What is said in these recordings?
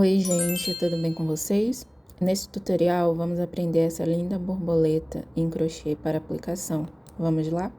Oi gente, tudo bem com vocês? Nesse tutorial vamos aprender essa linda borboleta em crochê para aplicação. Vamos lá?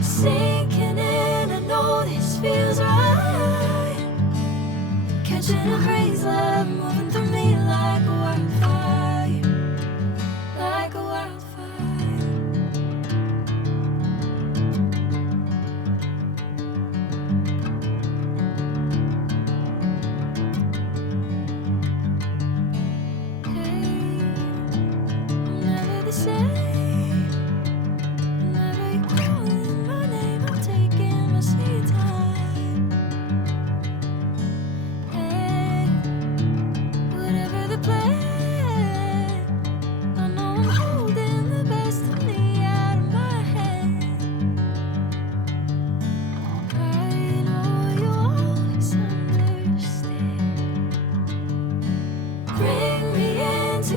Sinking in, I know this feels right. Catching a crazy love moving through me like a wildfire, like a wildfire. Hey, I'm never the same.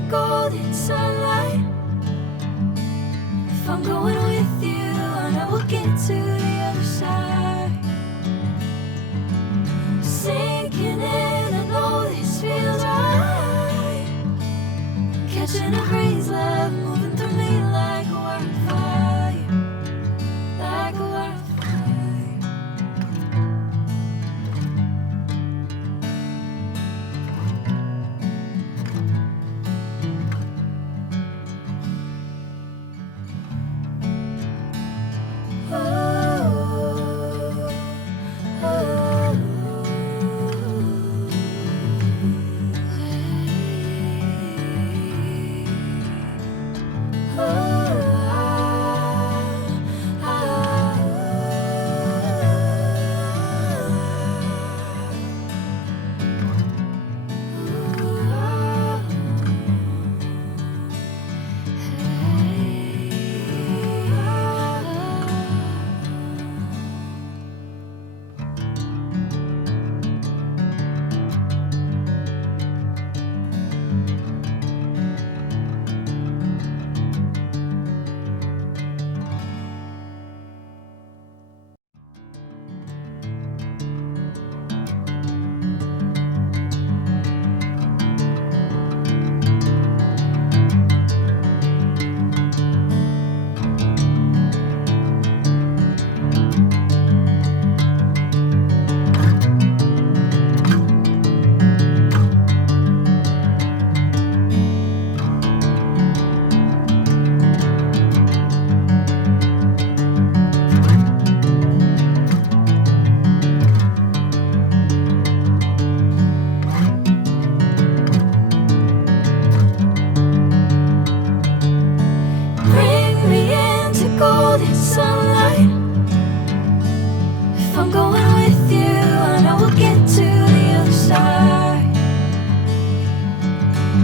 Golden sunlight. If I'm going with you, I know we'll get to the other side. Sinking in, I know this feels right. Catching a crazy love moving through me like a wildfire, like a wildfire.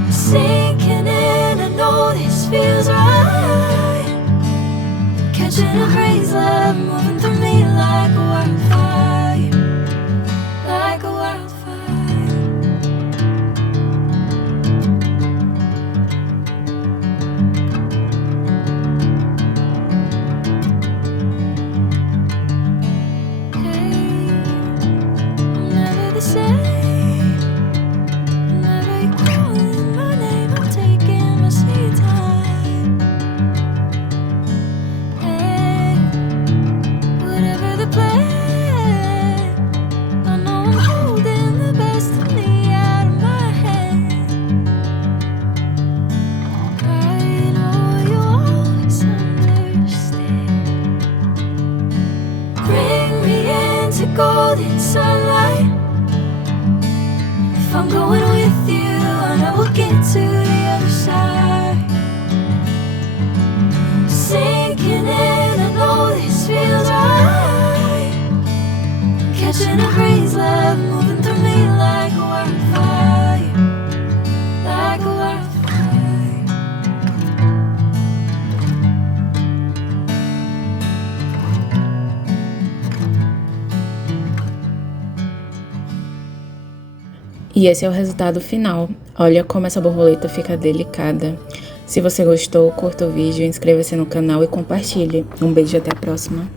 Sinking in, I know this feels right. Catching a crazy love moving through me like a wildfire, like a wildfire. golden sunlight. If I'm going with you, I know we'll get to the other side. Sinking in, I know this feels right. Catching a breeze, love moving through me like a wildfire, like a wildfire. E esse é o resultado final. Olha como essa borboleta fica delicada. Se você gostou, curta o vídeo, inscreva-se no canal e compartilhe. Um beijo e até a próxima.